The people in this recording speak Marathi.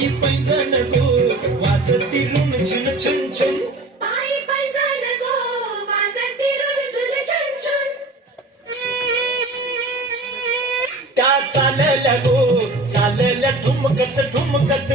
पायी पैंजण गो वाजती रुणझुन छुन छुन. पायी पैंजण गो वाजती रुणझुन छुन छुन. त्या चालल्या गो चालल्या ठुमकत ठुमकत